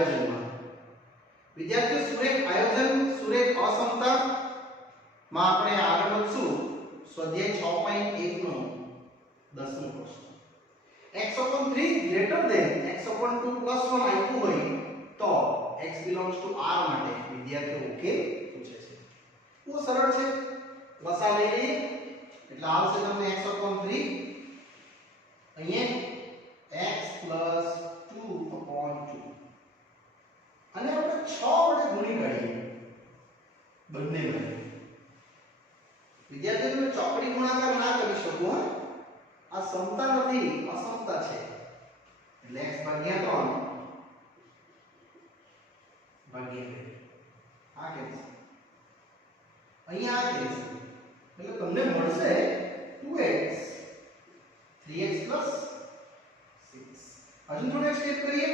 આયોજનમાં વિદ્યાર્થીઓ સુરેખ આયોજન સુરેખ અસમતા માં આપણે આગળ વધશું સ્વાધ્યાય 6.1 નો 10મો પ્રશ્ન x/3 ગ્રેટર ધેન x/2 + 1 આપ્યું હોય તો x belongs to r માટે વિદ્યાર્થીઓ ઉકેલ પૂછે છે બહુ સરળ છે લસા લઈ લઈએ એટલે આવશે તમને x/3 અહીંયા x + 2/2 અને આપણે 6 વડે ગુણી કાઢીએ બંને બાજુ વિદ્યાર્થીઓ તમે ચોકડી ગુણાકાર ના કરી શકો આ સમતા નથી અસમતા છે એટલે x ભાગ્યા 3 ભાગ્યા 2 આ કેન્સલ અહીંયા આ કેન્સલ એટલે તમને મળશે 2x 3x + 6 હજુ થોડું સ્ટેપ કરીએ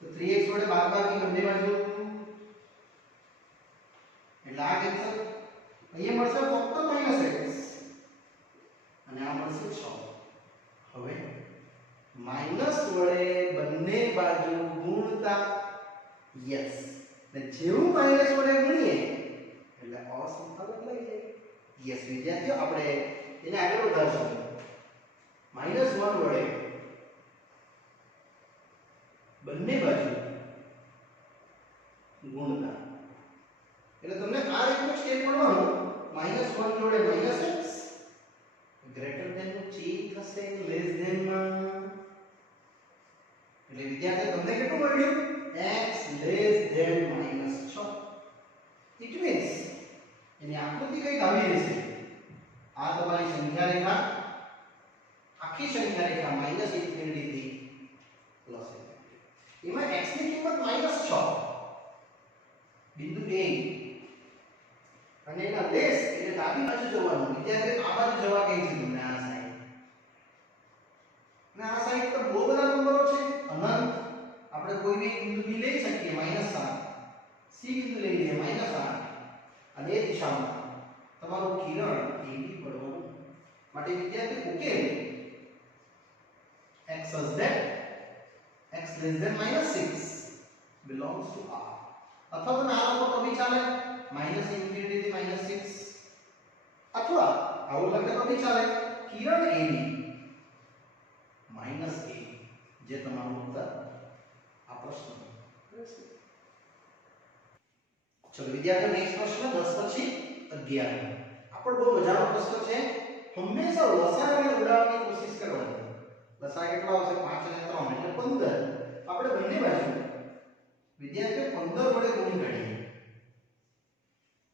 તો 3x વડે બાદબાકી બંને બાજુ એટલે આ કેન્સલ અહીંયા મળશે ફક્ત -x અને આ મળશે 6 હવે માઈનસ વડે બંને બાજુ ગુણતા યસ ને જેવું માઈનસ વડે ગુણીએ એટલે અસમતા બદલાઈ જાય યસ વિદ્યાર્થીઓ આપણે એને આગળ વધારશું -1 વડે બંને બાજુ ગુણતા એટલે તમને આ રીતનું સ્ટેપ મળવાનું -1 જોડે -x ગ્રેટર ધેન નું ચેન્જ થશે લેસ ધેન માં એટલે વિદ્યાર્થી તમને કેટલું મળ્યું x less than -6 it means એની આકૃતિ કઈ આવી રહેશે આ તમારી સંખ્યા રેખા આખી સંખ્યા રેખા -∞ થી +∞ એમાં x ની કિંમત -6 બિંદુ A અને એના લેસ એટલે ડાબી બાજુ જવાનું વિદ્યાર્થી આ બાજુ જવા કહે છે તમને આ સાઈડ અને આ સાઈડ તો બહુ બધા નંબરો છે અનંત આપણે કોઈ બી બિંદુ બી લઈ શકીએ -7 C બિંદુ લઈ લઈએ -8 અને એ દિશામાં તમારું કિરણ AB પડવાનું માટે વિદ્યાર્થી ઉકેલ x such that x less than -6 belongs to R અથવા તમે આ લખો તો બી ચાલે -∞ થી -6 અથવા આવું લખે તો બી ચાલે કિરણ AB -a જે તમારું ઉત્તર આ પ્રશ્ન ચલો વિદ્યાર્થીઓ નેક્સ્ટ પ્રશ્ન 10 પછી 11 આ પણ બહુ મજાનો પ્રશ્ન છે હંમેશા લસાઅને ઉડાવવાની કોશિશ કરવાની લસા કેટલો આવશે 5 અને 3 એટલે 15 આપણે બંને બાજુ વિદ્યાર્થીઓ 15 વડે ગુણી કાઢીએ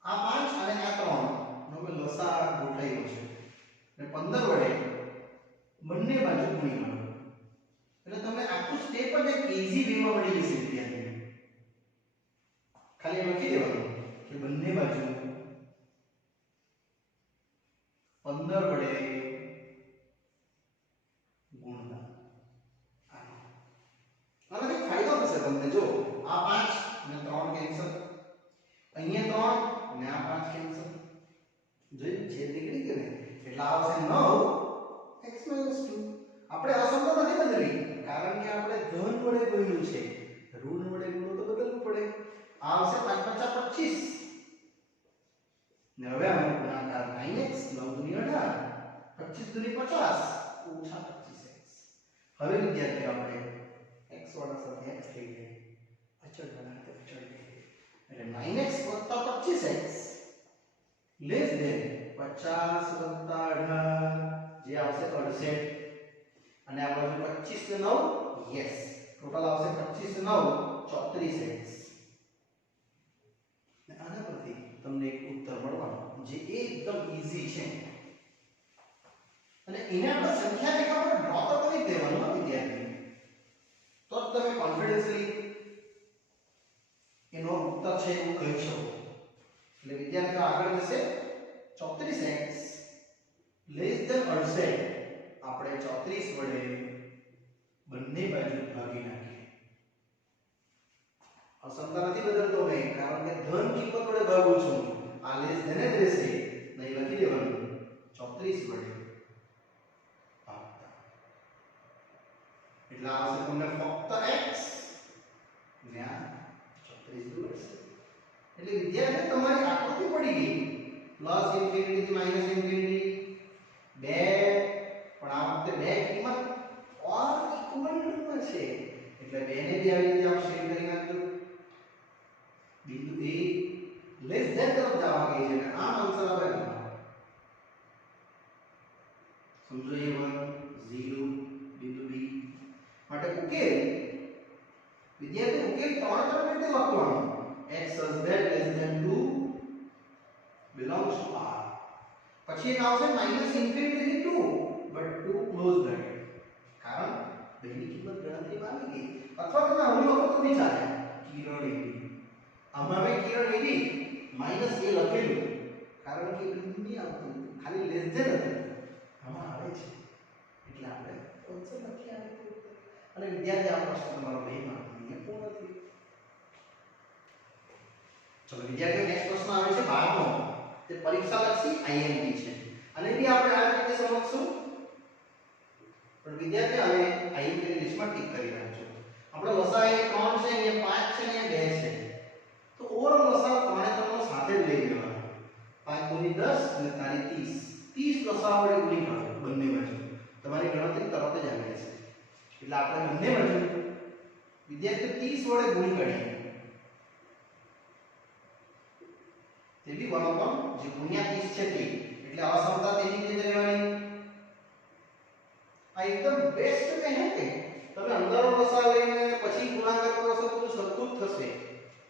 આ 5 અને આ 3 નો લસા ગોઠાયો છે અને 15 વડે બંને બાજુ ગુણી કાઢો એટલે તમને આખું સ્ટેપ જ એક ઈઝી વે માં મળી જશે વિદ્યાર્થીઓ ખાલી લખી દેવાનું કે બંને બાજુ 15 વડે ગુણતા આનાથી ફાયદો થશે તમને જો આ 5 અને 3 કેન્સલ અહીંયા 3 અને આ 5 કેન્સલ જોઈ જે નીકળી ગયું ને એટલે આવશે 9x - 2 આપણે અસમતા નથી બદલવી કારણ કે આપણે ધન વડે ગુણ્યું છે ઋણ વડે ગુણો તો બદલવું પડે આવશે 5 × 5 = 25 ને હવે આનો ગુણાકાર 9x 9 * 18 25 * 50 - 25x હવે વિદ્યાર્થીઓ આપણે x વાળા સાથે x લઈ લઈએ અચળ વાળા સાથે અચળ લઈએ એટલે 9x + 25x લેસ ધેન 50 + 18 જે આવશે 68 અને આ બાજુ 25 ને 9 યસ ટોટલ આવશે 25 ને 9 34x ને આના પરથી તમને એક ઉત્તર મળવાનો જે એકદમ ઈઝી છે અને એને આપણે સંખ્યા રેખા પર ડ્રો તો કરી દેવાનું વિદ્યાર્થી તો જ તમે કોન્ફિડન્સલી એનો ઉત્તર છે એવું કહી શકો એટલે વિદ્યાર્થીઓ આગળ જશે 34x લેસ ધેન 68 આપણે 34 વડે બંને બાજુ ભાગી નાખીએ અસમતા નથી બદલતો મેં કારણ કે ધન કિંમત વડે ભાગું છું આ લેસ ધેન જ રહેશે નહીં લખી દેવાનું 34 વડે ભાગતા એટલે આવશે તમને ફક્ત x પ્લસ ઇન્ફિનિટી થી માઈનસ ઇન્ફિનિટી 2 પણ આ વખતે 2 કિંમત ઓર ઇક્વલ ટુ માં છે એટલે 2 ને બી આવી રીતે આપ શેડ કરી નાખજો બિંદુ A લેસ ધેન તરફ જવા ગઈ છે અને આ આન્સર આવે સમજો A1 0 બિંદુ B માટે ઉકેલ વિદ્યાર્થી ઉકેલ ત્રણ રીતે લખવાનો x such that less than 2 belongs to R પછી એક આવશે માઈનસ ઇન્ફિનિટી થી 2 but 2 ક્લોઝ બ્રેકેટ કારણ બેની કિંમત ગણતરીમાં આવી ગઈ અથવા તમે આવું લખો તો બી ચાલે કિરણ એવી આમાં મેં કિરણ એવી માઈનસ a લખેલું કારણ કે બિંદુ નહીં આવતું ખાલી લેસ ધેન હતું આમાં આવે છે એટલે આપણે ઓછો લખી આવે અને વિદ્યાર્થી આ પ્રશ્ન તમારો 2 માર્કની પૂર્ણ થયો ચલો વિદ્યાર્થીઓ નેક્સ્ટ પ્રશ્ન આવે છે 12મો તે પરીક્ષા લક્ષી આઈએમપી છે અને બી આપણે આ રીતે સમજશું પણ વિદ્યાર્થી હવે આઈએમપી ની લિસ્ટમાં ટિક કરી રાખજો આપણો લસાઅ અહીંયા 3 છે અહીંયા 5 છે અને અહીંયા 2 છે તો ઓવરઓલ લસાઅ ત્રણે ત્રણનો સાથે જ લઈ લેવાનો 5 દુની 10 અને તારી 30 લસાઅ વડે ગુણી કરો બંને બાજુ તમારી ગણતરી તરત જ આવી જશે એટલે આપણે બંને બાજુ વિદ્યાર્થી 30 વડે ગુણી કરીએ તે બી 1 જે ગુણ્યા 30 છે તે એટલે અસમતા તેની રીતે લેવાની આ એકદમ બેસ્ટ મે હે કે તમે અંદરનો લસાઅ લઈને પછી ગુણાકાર કરશો તો સરખું જ થશે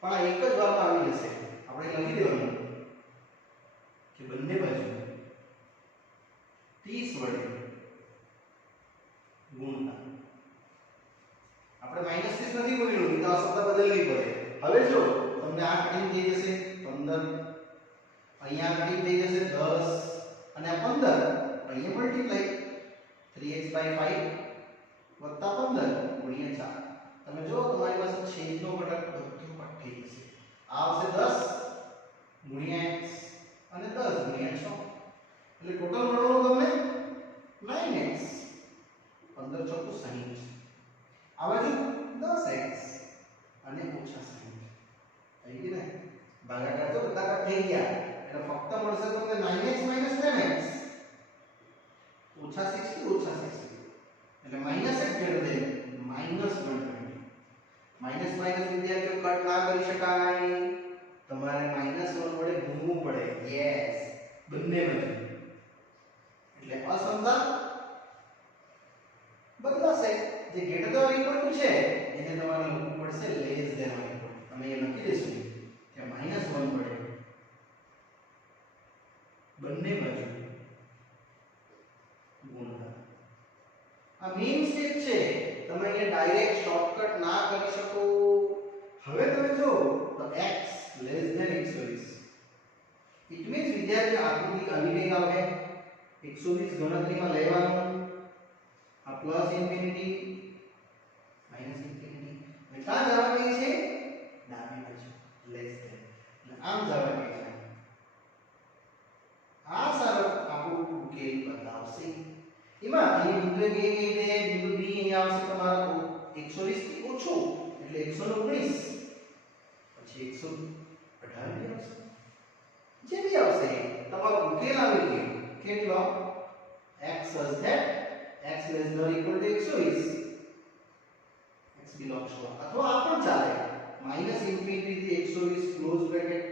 પણ આ એક જ વારમાં આવી જશે આપણે લખી દેવાનું કે બંને બાજુ 30 વડે ગુણતા આપણે માઈનસ 30 નથી ગુણ્યું તો આ શબ્દ બદલવી પડે હવે જો તમને આ કટિંગ થઈ જશે 15 અહીંયા કટિંગ થઈ જશે 10 અને આ 15 અહીંયા મલ્ટીપ્લાય 3x / 5 + 15 ગુણ્યા 4 તમે જો તમારી પાસે છેદનો ઘટક બધું કટ થઈ જશે આ આવશે 10 ગુણ્યા x અને 10 ગુણ્યા 6 એટલે ટોટલ મળવાનું તમને 9x 15 × 4 = 60 આ બાજુ 10x અને -60 થઈ ગઈ ને ભાગાકાર તો બધા કટ થઈ ગયા એટલે ફક્ત મળશે તમને 9x - 10x -60 એટલે -x > -120 માઈનસ માઈનસ વિદ્યાર્થીઓ કટ ના કરી શકાય તમારે -1 વડે ગુણવું પડે યસ બંને બાજુ એટલે અસમતા બદલાશે જે ગ્રેટર ધેન ઇક્વલ ટુ છે એને તમારે લખવું પડશે લેસ ધેન ઇક્વલ અમે એ લખી દઈશું કે -1 વડે બંને બાજુ ગુણતા આ મેઇન સ્ટેપ છે તમે અહીંયા ડાયરેક્ટ શોર્ટકટ ના કરી શકો હવે તમે જો તો x less than 120 it means વિદ્યાર્થી આકૃતિ આવી ગઈ આવે 120 ગણતરીમાં લેવાનું આ પ્લસ ઇન્ફિનિટી માઈનસ ઇન્ફિનિટી અને ક્યાં જવાની છે ડાબી બાજુ લેસ ધેન અને આમ જવાની છે આ સારો આપણું ઉકેલ બતાવશે એમાં અહીં બિંદુ A ગઈ દે બિંદુ B અહીં આવશે તમારો 120 થી ઓછું એટલે 119 પછી 118 આવશે જે બી આવશે તમારો ઉકેલ આવી ગયો કેટલો x such that x less than or equal to 120 x belongs to અથવા આ પણ ચાલે -∞ થી 120 ક્લોઝ બ્રેકેટ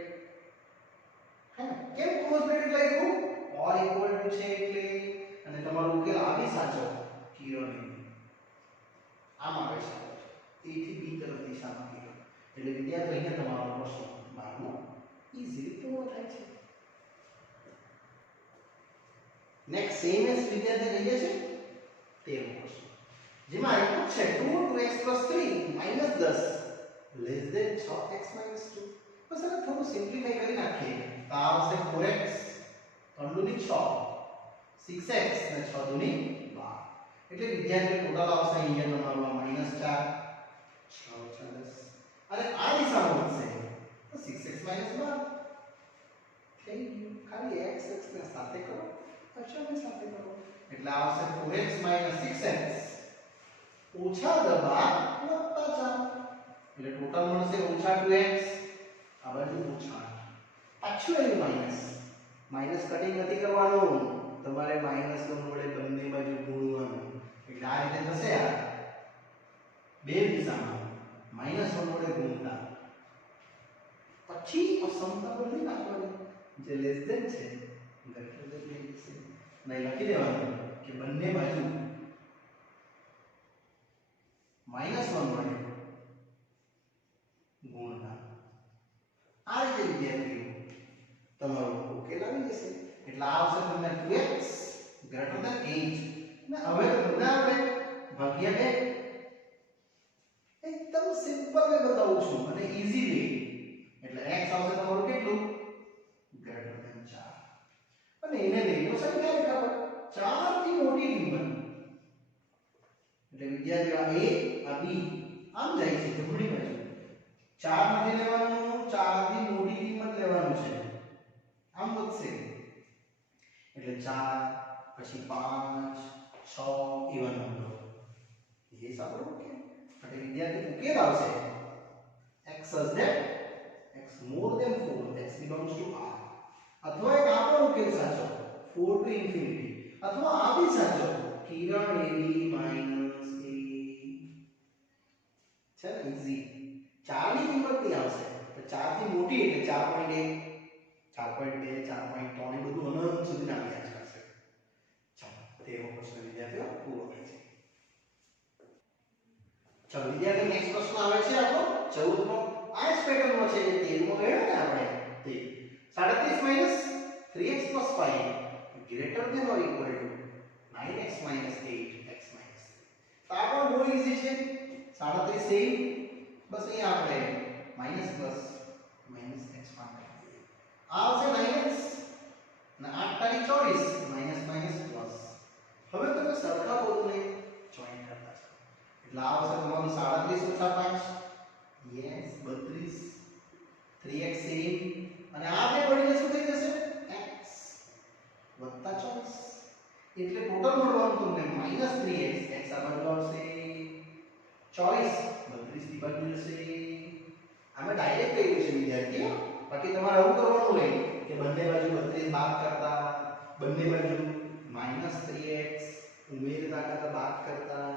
હે કેમ ક્લોઝ બ્રેકેટ લાગ્યું ઓર ઇક્વલ ટુ છે એટલે અને તમારો ઉકેલ આવી સાચો કિરણ આમ આવે છે A થી B તરફ દિશામાં કિરણ એટલે વિદ્યાર્થી અહીંયા તમારો પ્રશ્ન 12મો ઈઝીલી પૂર્ણ થાય છે નેક્સ્ટ સેમ એસ વિદ્યાર્થી લઈએ છે 13મો પ્રશ્ન જેમાં આપ્યું છે 2x + 3 - 10 લેસ ધેન 6x - 2 બસ આને થોડું સિમ્પ્લિફાઈ કરી નાખીએ તો આ આવશે 4x 3 દુની 6 6x અને 6 દુની 12 એટલે વિદ્યાર્થી ટોટલ આવશે અહીંયા તમારો -4 6 × 10 અને આ દિશામાં વધશે તો 6x - 12 થઈ ગયું ખાલી x ને સાથે કરો અક્ષરને સાથે કરો એટલે આવશે 4x - 6x ઓછા દબાણ વત્તા 4 એટલે ટોટલ મળશે -2x આ બાજુ ઓછા પાછું આવ્યું માઈનસ કટિંગ નથી કરવાનું, તમારે -1 વડે બંને બાજુ ગુણવાનું. એટલે આ રીતે થશે. આ બે દિશામાં -1 વડે ગુણતા પછી અસમતા બદલી નાખવાની, જે લેસ ધેન છે ગ્રેટર ધેન લઈ જશે. નહીં લખી દેવાનું કે બંને બાજુ -1 વડે ગુણતા. આ રીતે વિદ્યાર્થીઓ તમારો ઉકેલ આવી જશે. એટલે આ આવશે તમને 2x ગ્રેટર ધેન 8. ને હવે તો તમને આપણે ભાગ્યા 2 એકદમ સિમ્પલ વે બતાવું છું અને ઈઝી વે. એટલે x આવશે તમારું કેટલું ગ્રેટર ધેન 4. અને એને લઈને સંખ્યા રેખા પર 4 થી મોટી કિંમત. એટલે વિદ્યાર્થીઓ આ a આ b આમ જાય છે જમણી બાજુ. 4 નથી લેવાનું, 4 થી મોટી કિંમત લેવાનું છે. આમ વધશે એટલે 4 પછી 5 6 એવા નંબરો. એ સાંભળો કે એટલે વિદ્યાર્થી ઉકેલ આવશે x is that x more than 4, x belongs to r. અથવા એક આપણો ઉકેલ સાચો 4 to infinity, અથવા આ બી સાચો કિરણ ab minus a છે ને ઈઝી. 4 ની કિંમત ની આવશે તો 4 થી મોટી એટલે 4.1 4.2 4.3 એ બધું અનંત સુધી આવ્યા કરશે. ચાલો 13મો પ્રશ્ન વિદ્યાર્થીઓ પૂરો થાય છે. ચાલો વિદ્યાર્થીઓ નેક્સ્ટ પ્રશ્ન આવે છે આપણો 14મો. આ જ પેટર્નનો છે જે 13મો ગયો ને આપણે તે 37 3x 5 greater than or equal to 9x 8x 3. તો આ પણ બહુ ઈઝી છે. 37 સેમ, બસ અહીંયા આપણે માઈનસ પ્લસ માઈનસ x માં આ આવશે 9x અને 8 તારી 24 માઈનસ માઈનસ પ્લસ. હવે તમે સરખા પદોને જોઈન કરતા છો એટલે આ આવશે તમારું 37 5 યસ 32 3x સેમ અને આ બે મળીને શું થઈ જશે x વત્તા 24. એટલે ટોટલ મળવાનું તમને -3x, x આ બાજુ આવશે 24 32 થી બાજુ જશે. આમે ડાયરેક્ટ કર્યું છે વિદ્યાર્થીઓ. બાકી તમારે આવું કરવાનું હોય કે બંને બાજુ 32 બાદ કરતા, બંને બાજુ -3x ઉમેરતા કરતા બાદ કરતા,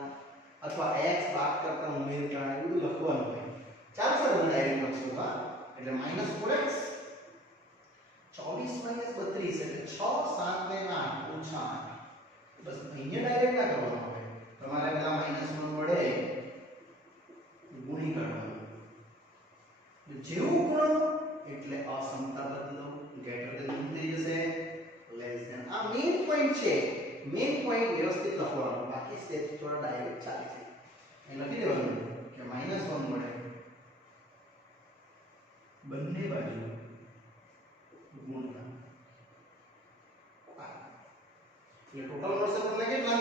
અથવા x બાદ કરતા ઉમેરતા, એવું બધું લખવાનું હોય. ચાલશે બધું ડાયરેક્ટ લખશો. હા એટલે -4x 24 32 એટલે 6 7 ને 8 ઓછા 8. બસ અહીંયા ડાયરેક્ટ ના કરવાનું હોય, તમારે પેલા -1 વડે ગુણી કાઢવાનું. જેવું ગુણો એટલે અસમતા બદલો, ગ્રેટર ધેન થઈ જશે, લેસ ધેન. આ મેઇન પોઈન્ટ છે. મેઇન પોઈન્ટ વ્યવસ્થિત લખવાનો, બાકી સ્ટેપ થોડા ડાયરેક્ટ ચાલે છે. એ લખી દેવાનું કે -1 વડે બંને બાજુ ગુણતા. એટલે ટોટલ મળશે તમને કેટલા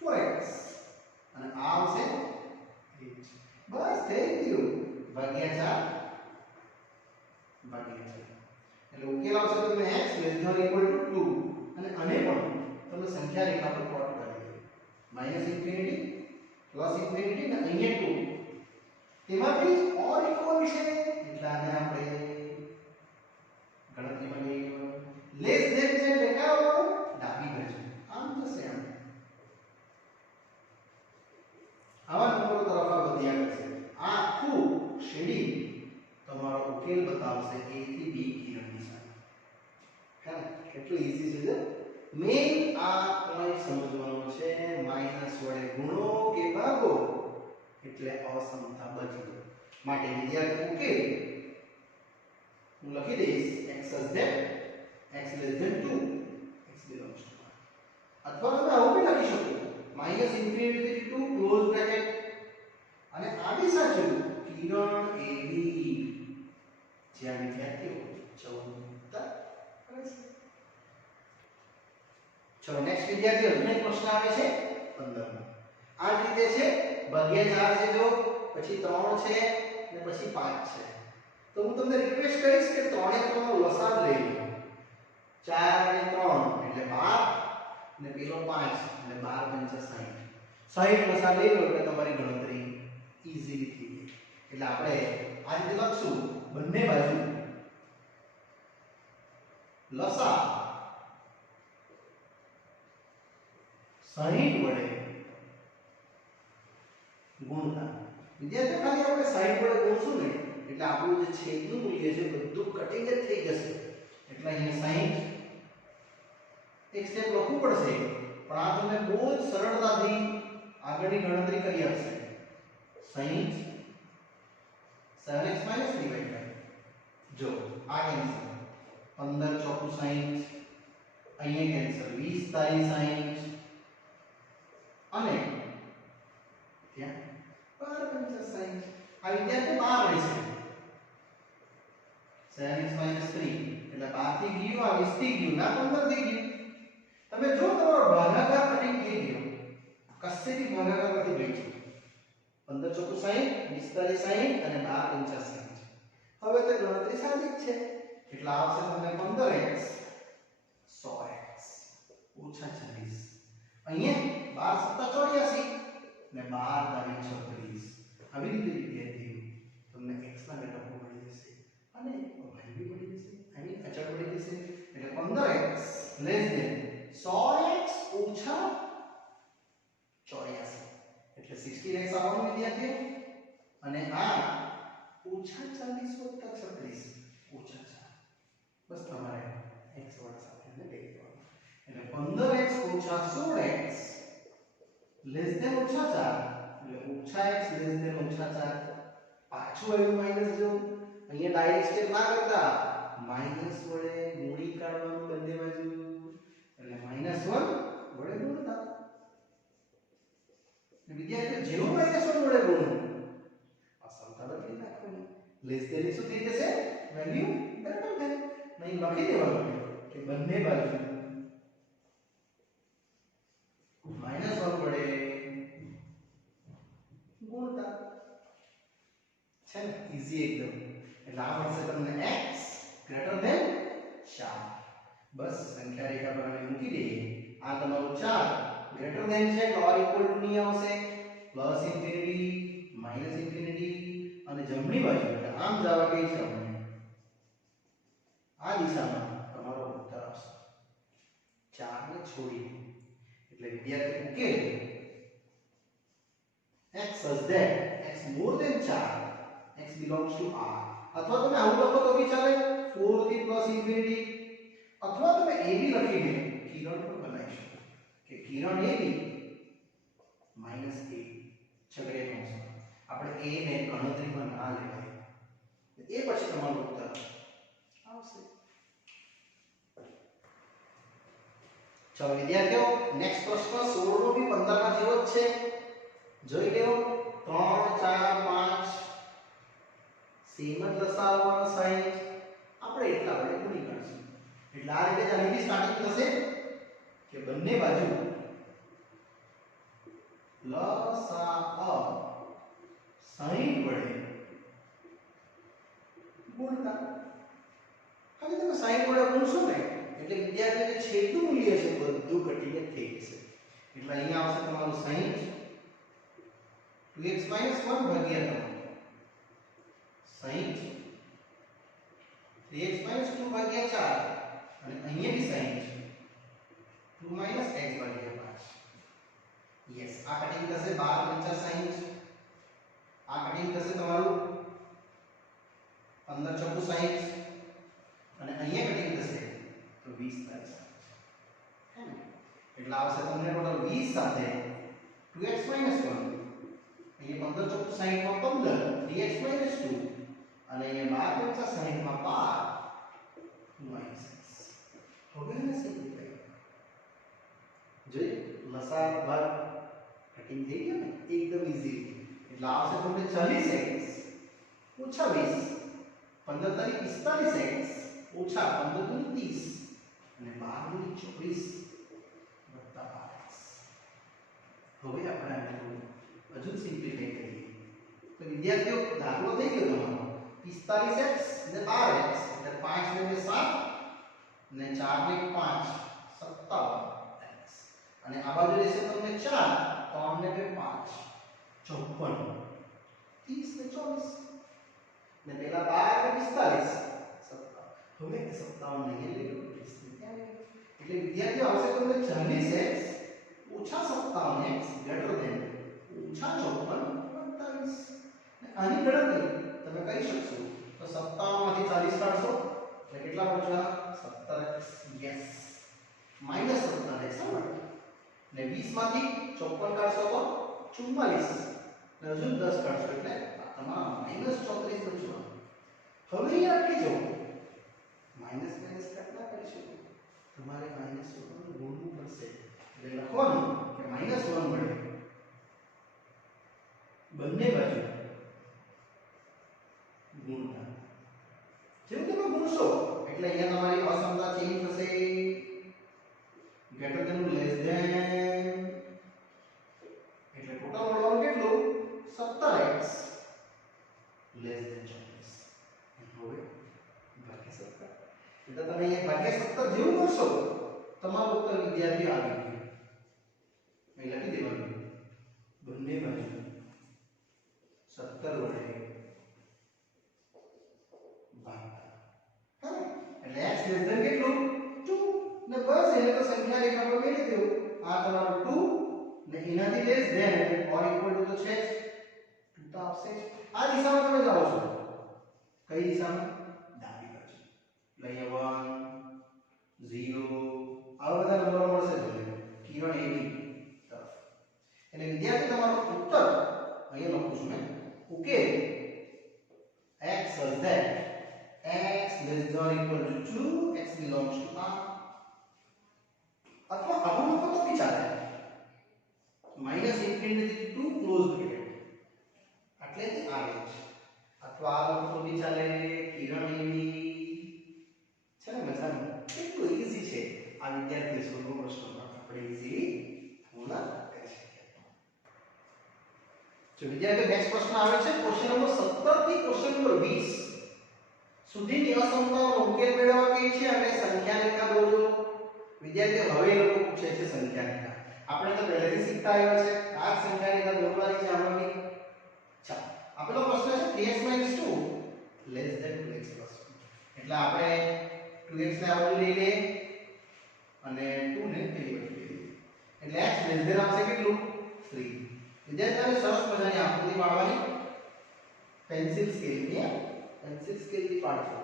4x અને આ આવશે 8. બસ થઈ ગયું ભાગ્યા 4 ભાગ્યા 4. એટલે ઉકેલ આવશે તમને x ≤ 2 અને આને પણ તમે સંખ્યા રેખા પર પ્લોટ કરી દો. -∞ +∞ ને અહીંયા 2. તેમાં બી ઓર ઇક્વલ છે એટલે આને આપણે ગણતરીમાં લઈ લેવાનું. લેસ ધેન છે લેખાવો ડાબી બાજુ આમ થશે. આમ આવા નંબરો તરફ આ વધ્યા કરશે. આ આખું શેડિંગ તમારો ઉકેલ બતાવશે a થી b કિરણની સાથે. હા કેટલું ઈઝી છે. મેઇન આ પોઈન્ટ સમજવાનો છે. માઈનસ વડે ગુણો કે ભાગો એટલે અસમતા બદલો. માટે વિદ્યાર્થી ઉકેલ હું લખી દઈશ x is that x less than 2 x belongs to r. અથવા તમે આવું બી લખી શકો -∞ થી 2 ક્લોઝ બ્રેકેટ અને આ બી સાચું કિરણ ab જ્યાં વિદ્યાર્થીઓ 14 કરે છે. ચલો નેક્સ્ટ વિદ્યાર્થીઓ નેક્સ્ટ પ્રશ્ન આવે છે 15મો. આ જ રીતે છે ભાગ્યા 4 છે જો, પછી 3 છે અને પછી 5 છે. તો હું તમને રિક્વેસ્ટ કરીશ કે 3 એ 3 નો લસાઅ લઈ લો. 4 અને 3 એટલે 12 અને પેલો 5 એટલે 12 × 60 લસાઅ લઈ લો એટલે તમારી ગણતરી ઈઝીલી થઈ જાય. એટલે આપણે આ રીતે લખશું બંને બાજુ લસા 60 વડે ગુણતા. વિદ્યાર્થીઓ ખાલી આપણે 60 વડે ગુણશું ને એટલે આપણું જે છેદનું મૂલ્ય છે બધું કટિંગ જ થઈ જશે. એટલે અહીંયા 60 એક સ્ટેપ લખવું પડશે પણ આ તમને બહુ જ સરળતાથી આગળની ગણતરી કરી આપશે. 60 7x - 3/5 જો આ કેન્સલ 15 ચોકુ 60 અહીંયા કેન્સલ 20 તારી 60 અને ત્યાં 12 × 60 આ વિદ્યાર્થી 12 રહેશે. 7x - 3 એટલે 12 થી ગયું આ 20 થી ગયું ના 15 થી ગયું. તમે જો તમારો ભાગાકાર કટિંગ થઈ ગયો કશેથી ભાગાકાર નથી બચ્યો. 15 ચોકુ 60 20 તારી 60 અને 12 × 60. હવે તો ગણતરી સાદી જ છે એટલે આવશે તમને 15x 100x ઓછા 40. અહીંયા 12 × 7 84 ને 12 × 36. આવી રીતે વિદ્યાર્થીઓ તમને x ના ઘટકો મળી જશે અને y બી મળી જશે. આઈ મીન અચળ મળી જશે. એટલે 15x < 100x ઓછા 84 એટલે 16x આવવાનું વિદ્યાર્થીઓ અને આ ઓછા 40 વત્તા 36 ઓછા 4. બસ તમારે x વડે સાથે લઈ લેવાનું. એટલે 15x ઓછા 16x ઓછા 4 એટલે ઓછા x ઓછા 4. પાછું આવ્યું માઈનસ જો અહીંયા ડાયરેક્ટ સ્ટેપ ના કરતા માઈનસ વડે ગુણી કાઢવાનું બંને બાજુ એટલે -1 વડે ગુણતા. વિદ્યાર્થીઓ જેવું -1 વડે ગુણવું આ સમતા બદલી નાખવાની. લેસ ધેન શું થઈ જશે વેલ્યુ ગ્રેટર ધેન. નહીં લખી દેવાનું કે બંને બાજુ -1 વડે ગુણતા છે ને ઈઝી એકદમ. એટલે આ મળશે તમને x ગ્રેટર ધેન 4. બસ સંખ્યા રેખા પર અમે મૂકી દઈએ. આ તમારું 4 ગ્રેટર ધેન છે તો r ઇક્વલ ટુ ની આવશે પ્લસ ઇન્ફિનિટી માઈનસ ઇન્ફિનિટી અને જમણી બાજુ એટલે આમ જવા કઈ છે અમને આ દિશામાં તમારો ઉત્તર આવશે 4 ને છોડી. એટલે વિદ્યાર્થી ઉકેલ x such that x more than 4 x belongs to r. અથવા તમે આવું લખો તો બી ચાલે 4 થી પ્લસ ઇન્ફિનિટી અથવા તમે a બી લખીને કિરણ પણ બનાવી શકો કે કિરણ a બી માઈનસ a છગડે કૌંસમાં. આપણે a ને ગણતરીમાં ના લેવાય એ પછી તમારો ઉત્તર આવશે. ચલો વિદ્યાર્થીઓ નેક્સ્ટ પ્રશ્ન 16 નો બી 15 ના જેવો જ છે. જોઈ લ્યો 3 4 5 સેમ જ લસાઅવાનો 60 આપણે એટલા વડે ગુણી કાઢશું. એટલે આ રીતે આની બી સ્ટાર્ટિંગ થશે કે બંને બાજુ લસાઅ 60 વડે ગુણતા. હવે તમે 60 વડે ગુણશો ને એટલે વિદ્યાર્થીઓ જે છેદનું મૂલ્ય છે બધું ઘટીને થઈ જશે. એટલે અહીંયા આવશે તમારું 60 2x - 1 ભાગ્યા 3 60 3x - 2 ભાગ્યા 4 અને અહીંયા બી 60 2 - x ભાગ્યા 5. યસ આ કટિંગ થશે 12 × 60. આ કટિંગ થશે તમારું 15 ચોકુ 60 અને અહીંયા કટિંગ થશે તો 20 થાય છે. એટલે આવશે તમને ટોટલ 20 સાથે 2x - 1 અહીંયા 15 ચોકુ 60 માં 15 3x - 2 અને અહીંયા 12 × 60 માં 12 હવે એને સિમ્પલિફાઈ જોઈ લસા ભાગ કટિંગ થઈ ગયો ને એકદમ ઈઝી. એટલે આવશે તમને 40x ઓછા 20 15 તારી 45x ઓછા 15 × 30 અને 12 × 24 વત્તા 5x. હવે આપણે આને હજુ સિમ્પલિફાઈ કરીએ તો વિદ્યાર્થીઓ દાખલો થઈ ગયો તમારો 45x ને 12x એટલે 5 ને 7 ને 4 ને 5 57x અને આ બાજુ રહેશે તમને 4 3 ને 5 54 30 ને 24 ને પેલા 12 ને 45 57. હવે 57 નહીં લેવું એટલે વિદ્યાર્થીઓ આવશે તમને 40x ઓછા 57x ગ્રેટર ધેન ઓછા 54 45 આની ગણતરી તમે કરી શકશો તો 57 માંથી 40 કાઢશો એટલે કેટલા બચવા 17x યસ માઈનસ 17x બરાબર ને 20 માંથી 54 કાઢશો તો 44 ને હજુ 10 કાઢશો એટલે તમારા માઈનસ 34 બચવા હવે અહીં અટકી જાઓ માઈનસ માઈનસ કેટલા કરી શકો તમારે માઈનસ 1 નું ગુણવું પડશે એટલે લખવાનું કે માઈનસ 1 મળે બંને બાજુ ગુણતા જેમ તમે ગુણશો એટલે અહીંયા તમારી અસમતા ચેન્જ થશે ગ્રેટર ધેન લેસ ધેન એટલે ટોટલ મળવાનું કેટલું 17x લેસ ધેન 40 હવે ભાગ્યા 17 એટલે તમે અહીંયા ભાગ્યા 17 જેવું કરશો તમારું ઉત્તર વિદ્યાર્થી આવી ગયું અહીં લખી દેવાનું બંને બાજુ 17 વડે ભાગતા એટલે x લેસ ધેન કેટલું 2 ને બસ એને તો સંખ્યા રેખા પર મેળવી દેવું આ તમારું 2 ને એનાથી લેસ ધેન એટલે ઓર ઇક્વલ ટુ તો છે જ 2 તો આવશે જ આ દિશામાં તમે જાઓ છો કઈ દિશામાં ડાબી બાજુ એટલે અહીંયા 1 0 આવા બધા નંબરો મળશે તમને કિરણ એવી તરફ એટલે વિદ્યાર્થી તમારો ઉત્તર અહીંયા લખું છું મેં ઉકેલ x such that x less than or equal to 2 x belongs to R अथवा आगू में तो भी चाले minus infinity to close bracket એટલે તે આવે છે અથવા આ લોકો તો બી ચાલે કિરણ એવી છે ને મજાનું કેટલું ઈઝી છે આ વિદ્યાર્થી સોલ્વ પ્રશ્ન આપણે ઈઝી પૂર્ણ કરી શકીએ જો વિદ્યાર્થી નેક્સ્ટ પ્રશ્ન આવે છે ક્વેશ્ચન નંબર 17 થી ક્વેશ્ચન નંબર 20 સુધીની અસમતાઓનો ઉકેલ મેળવવા કહે છે અને સંખ્યા રેખા દોરો વિદ્યાર્થીઓ હવે એ લોકો પૂછે છે સંખ્યા રેખા આપણે તો પહેલેથી શીખતા આવ્યા છે આ સંખ્યા રેખા દોરવાની છે આમાંથી ચાલો આપેલો પ્રશ્ન છે kx 2 લેસ ધેન 2x 1 એટલે આપણે 2x ને આ બાજુ લઈ લઈએ અને 2 ને પેલી બાજુ લઈ લઈએ એટલે x લેસ ધેન આવશે કેટલું 3 વિદ્યાર્થીઓને સરસ મજાની આકૃતિ પાડવાની પેન્સિલ સ્કેલ થી પાડજો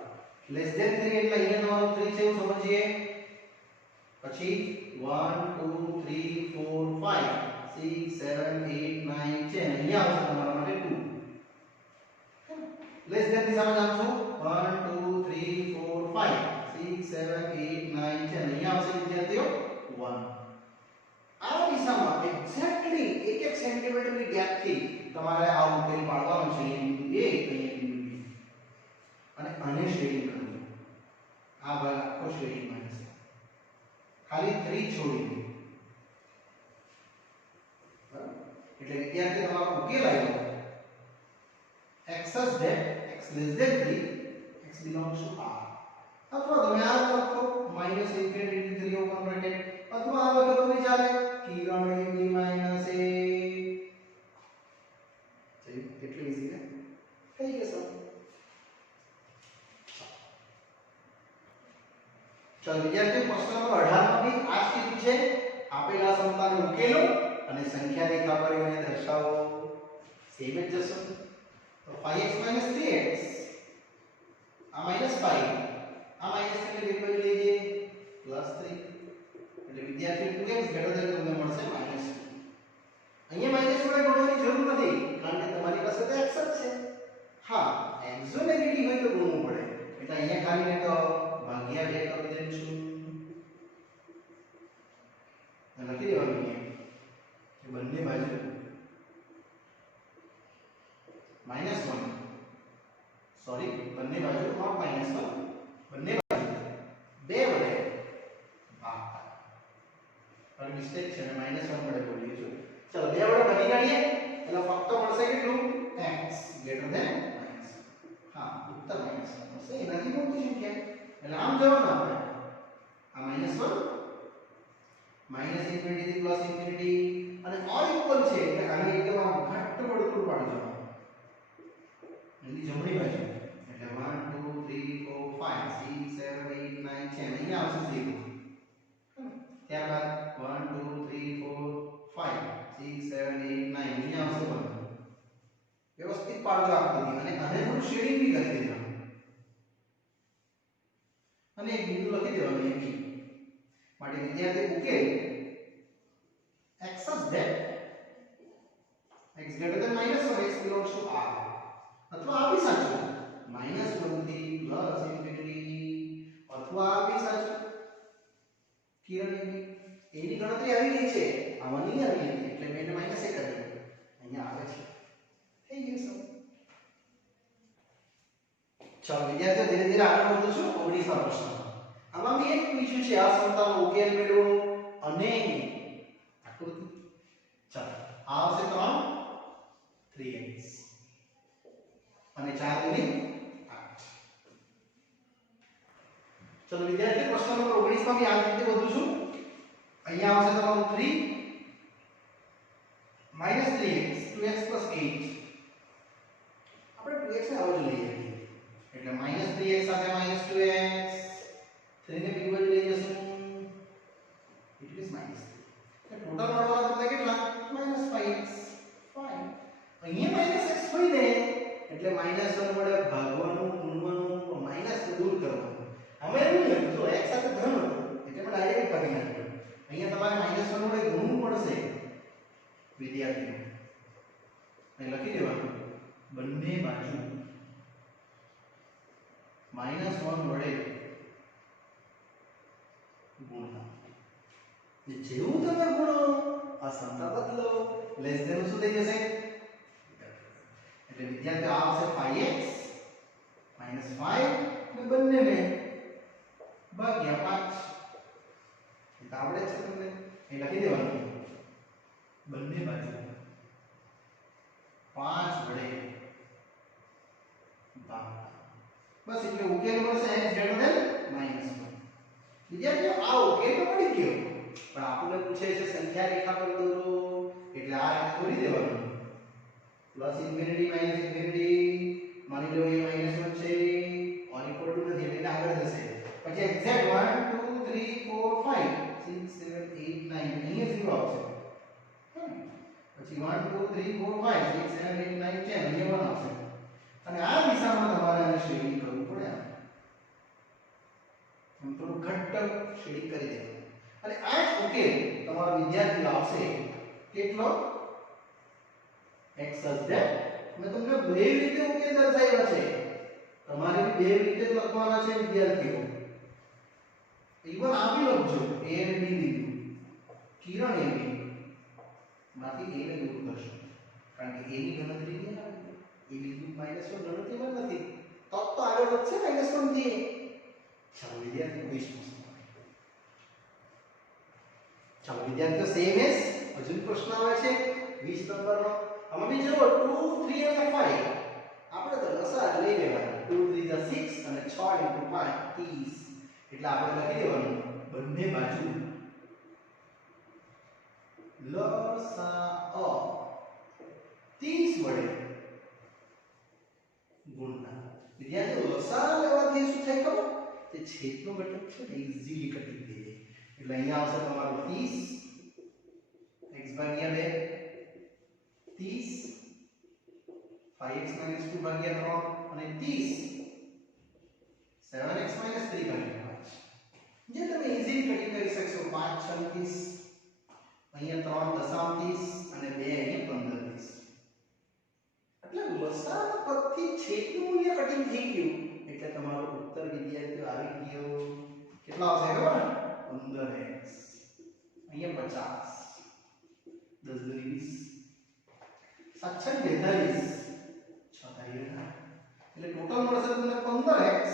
લેસ ધેન 3 એટલે અહીંયા તમારું 3 છે એવું સમજીએ પછી 1 2 3 4 5 6 7 8 9 10 અહીંયા આવશે તમારા માટે 2 લેસ ધેન ની સામે નાખશો 1 2 3 4 5 6 7 8 9 10 અહીંયા આવશે વિદ્યાર્થીઓ 1 આ દિશામાં એક્ઝેક્ટલી 1 સેન્ટીમીટર ની ગેપ થી તમારે આ ઉકેલ પાડવાનો છે અહીંયા બિંદુ A અહીંયા બિંદુ B અને આને શેડિંગ કરવું આ ભાગ આખો શેડિંગ માં છે ખાલી 3 છોડીને એટલે વિદ્યાર્થી તમારો ઉકેલ આવ્યો x such that x less than 3 x belongs to R અથવા તમે આ લખો માઈનસ ઇન્ફિનિટી 3 ઓપન બ્રેકેટ અથવા આ લખો તો ચાલે કિરણ એની માઈનસ a કેટલું ઈઝી ને થઈ ગયું ચાલો વિદ્યાર્થીઓ પ્રશ્ન નંબર 18 માં બી આ સ્થિતિ છે આપેલા સમતાને ઉકેલો અને સંખ્યા રેખા પર એને દર્શાવો સેમ જ જશે તો 5x 3x આ -5 આ માઈનસ એટલે બે બાજુ લઈ જઈએ +3 એટલે વિદ્યાર્થીઓ 2x ગ્રેટર ધેન તમને મળશે -2 અહીંયા માઈનસ વડે ગુણવાની જરૂર નથી કારણ કે તમારી પાસે તો x જ છે હા એક્સો નેગેટિવ હોય તો ગુણવું પડે એટલે અહીંયા ખાલી ને તો ભાગ્યા 2 કરી દેન છું લખી દેવાનું કે બંને બાજુ -1 સોરી બંને બાજુ નોટ -1 બંને બાજુ 2 વડે ભાગતા પર મિસ્ટેક છે મેં -1 વડે બોલ્યો છું ચલો 2 વડે ભાગી કાઢીએ એટલે ફક્ત મળશે કેટલું x ગ્રેટર ધેન હા ઉત્તર -1 મળશે એનાથી મોટી સંખ્યા એટલે આમ જવાનું આપણે આ -1 માઈનસ ઇન્ફિનિટી થી પ્લસ ઇન્ફિનિટી અને ઓર ઇક્વલ છે એટલે આને એકદમ આમ ઘટ્ટ વર્તુળ પાડી જવાનું એની જમણી બાજુ એટલે 1 2 3 4 5 6 7 8 9 10 અહીંયા આવશે 0 અને એક બિંદુ લખી દેવાનું AB માટે વિદ્યાર્થી ઉકેલ x such that x greater than -1 x belongs to R અથવા આ બી સાચું -1 થી +∞ અથવા આ બી સાચું કિરણ એની ગણતરી આવી ગઈ છે આમાં નહીં આવી હતી એટલે મેં એને -1 કર્યું અહીંયા આવે છે થઈ ગયું સર ચાલો વિદ્યાર્થીઓ ધીરે ધીરે આગળ વધું છું 19મા પ્રશ્ન આમાં મેં એક પૂછ્યું છે આ સમતાનો ઉકેલ મેળવો અને આકૃતિ ચાલો આ આવશે 3x અને 4 ગુણ્યા 8 ચલો વિદ્યાર્થીઓ પ્રશ્ન નંબર 19 માં આ રીતે વધું છું અહીંયા આવશે તમારું 3 3x 2x 8 આપણે 2x ને આવજો લઈએ એટલે -3x સાથે -2x 3 ને બીજી બાજુ લઈ જશું ઇટ ઇઝ -3 એટલે ટોટલ મળવાના તમને કેટલા -5x 5 અહીંયા -x હોય ને એટલે -1 વડે ભાગવાનું ગુણવાનું માઈનસ દૂર કરવાનું અમે એવું નહીં જો x સાથે ધન હતું એટલે આપણે ડાયરેક્ટ ભાગી નાખ્યું અહીંયા તમારે -1 વડે ગુણવું પડશે વિદ્યાર્થીઓ અહીં લખી દેવાનું બંને બાજુ -1 વડે ગુણતા જેવું તમે ગુણો આ સંખ્યા બદલો લેસ ધેન શું થઈ જશે એટલે વિદ્યાર્થીઓ આ આવશે 5x -5 ને બંનેને ભાગ્યા 5 એ તો આવડે છે તમને એ લખી દેવાનું બંને બાજુ 5 વડે ભાગતા બસ એટલે ઉકેલ મળશે x greater than -1 વિદ્યાર્થીઓ આ ઉકેલ તો મળી ગયો પણ આપણને પૂછે છે સંખ્યા રેખા પર દોરો એટલે આ રીતે દોરી દેવાનું +∞ -∞ માની લો એ -1 છે ઓર ઇક્વલ ટુ નથી એટલે આગળ જશે પછી એક્ઝેક્ટ 1 2 3 4 5 6 7 8 9 અહીંયા 0 આવશે પછી 1 2 3 4 5 6 7 8 9 10 અહીંયા 1 આવશે અને આ દિશામાં તમારે આને શેડિંગ કરવું પડે આમ થોડું ઘટ્ટ શેડિંગ કરી દેવાનું અને આ જ ઉકેલ તમારો વિદ્યાર્થી આવશે કેટલો x such that મેં તમને બે રીતે ઉકેલ દર્શાવ્યા છે તમારે બે રીતે લખવાના છે વિદ્યાર્થીઓ ઈવન આપી લખજો a અને b લીધું કિરણ a b માંથી a ને દૂર કરશો કારણ કે a ની ગણતરી નહીં આવે એ લીધું -1 ગણતરીમાં નથી તો આગળ વધશે -1 થી ચાલો વિદ્યાર્થીઓ 20 ચાલો વિદ્યાર્થીઓ સેમ એસ હજુ પ્રશ્ન આવે છે 20 નંબરનો આમાં બી જો 2 3 અને 5 આપણે તો લસા લઈ લેવાના 2 3 6 અને 6 * 5 30 એટલે આપણે લખી દેવાનું બંને બાજુ લસા 30 વડે ગુણતા વિદ્યાર્થીઓ લસા લેવાથી શું થાય ખબર તે છેદનો ઘટક છે ને ઈઝીલી કટી દે એટલે અહીંયા આવશે તમારું 30 x ભાગ્યા 2 30 5x - 2 ભાગ્યા 3 અને 30 7x - 3 ભાગ્યા 5 જે તમે ઈઝીલી કટી કરી શકશો 5 36 અહીંયા 3 દશાંશ 30 અને 2 અહીંયા 15 30 એટલે લસાઅના પદથી છેદનું મૂલ્ય કટિંગ થઈ ગયું એટલે તમારો ઉત્તર વિદ્યાર્થીઓ આવી ગયો કેટલા આવશે ખબર 15x અહીંયા 50 10 20 7 42 એટલે ટોટલ મળશે તમને 15x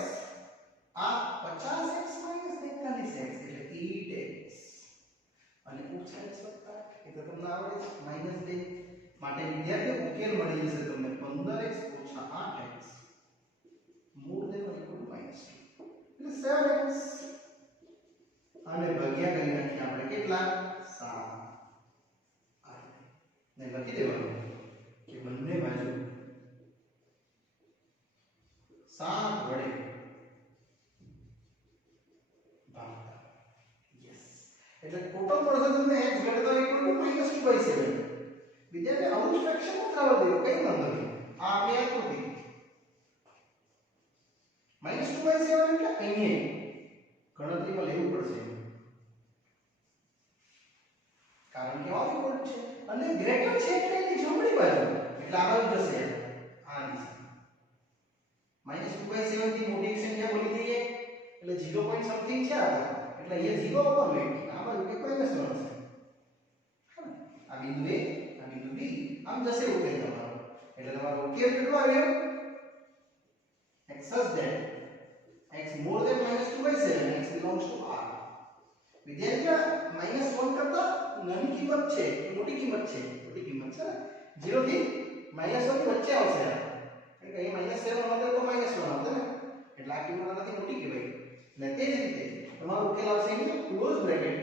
આ 50x - 43x એટલે 8x અને ઓછા x વત્તા એ તો તમને આવડે છે -2 માટે વિદ્યાર્થીઓ ઉકેલ મળી જશે તમને 15x - 8x more than or equal to -2 એટલે 7x અને ભાગ્યા કરી નાખીએ આપણે કેટલા 7 ને લખી દેવાનું કે બંને બાજુ 7 વડે ભાગતા યસ એટલે ટોટલ મળશે તમને x greater than or equal to -2/7 વિદ્યાર્થી આવું ફ્રેક્શન ઉતારવા દો કઈ વાંધો નહીં આ આપણી આકૃતિ -2/7 એટલે અહીંયા ગણતરીમાં લેવું પડશે કારણ કે ઓફ ઇક્વલ છે અને ગ્રેટર છે એટલે એની જમણી બાજુ એટલે આ બાજુ જશે આ દિશા -2/7 થી મોટી સંખ્યા બોલી દઈએ એટલે 0 પોઈન્ટ સમથિંગ છે આ એટલે અહીંયા 0 ઉપર વેટ આ બાજુ કે -1 છે આ બિંદુ A આ બિંદુ B આમ જશે ઉકેલ તમારો એટલે તમારો ઉકેલ કેટલો આવ્યો x such that x more than -2/7 x belongs to R વિદ્યાર્થીઓ -1 કરતા નાની કિંમત છે મોટી કિંમત છે 0 થી -1 ની વચ્ચે આવશે એટલે અહીં -7 હોત તો -1 આવત ને એટલે આ કિંમત આનાથી મોટી કહેવાય ને તે જ રીતે તમારો ઉકેલ આવશે અહીં ક્લોઝ બ્રેકેટ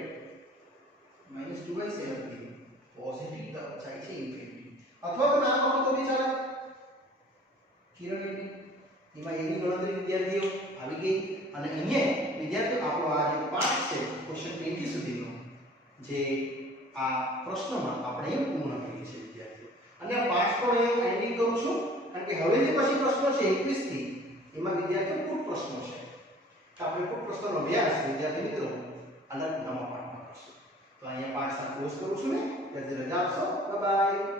-2/7 થી પોઝિટિવ તરફ જાય છે ઇન્ફિનિટી અથવા તો ના આપો તો બી ચાલે કિરણ એમાં એની ગણતરી વિદ્યાર્થીઓ આવી ગઈ અને અહીંયા વિદ્યાર્થીઓ આપણો આ જે પાઠ છે ક્વેશ્ચન 20 સુધીનો જે આ પ્રશ્નમાં આપણે એ પૂર્ણ કરીએ છીએ વિદ્યાર્થીઓ અને આ પાઠ પણ હું એન્ડિંગ કરું છું કારણ કે હવે જે પછી પ્રશ્નો છે 21 થી એમાં વિદ્યાર્થીઓ ખૂબ પ્રશ્નો છે તો આપણે ખૂબ પ્રશ્નોનો અભ્યાસ વિદ્યાર્થી મિત્રો અલગ નવા પાઠમાં કરશું તો અહીંયા પાઠ ક્લોઝ કરું છું ને ત્યારથી રજા આપશો બાય બાય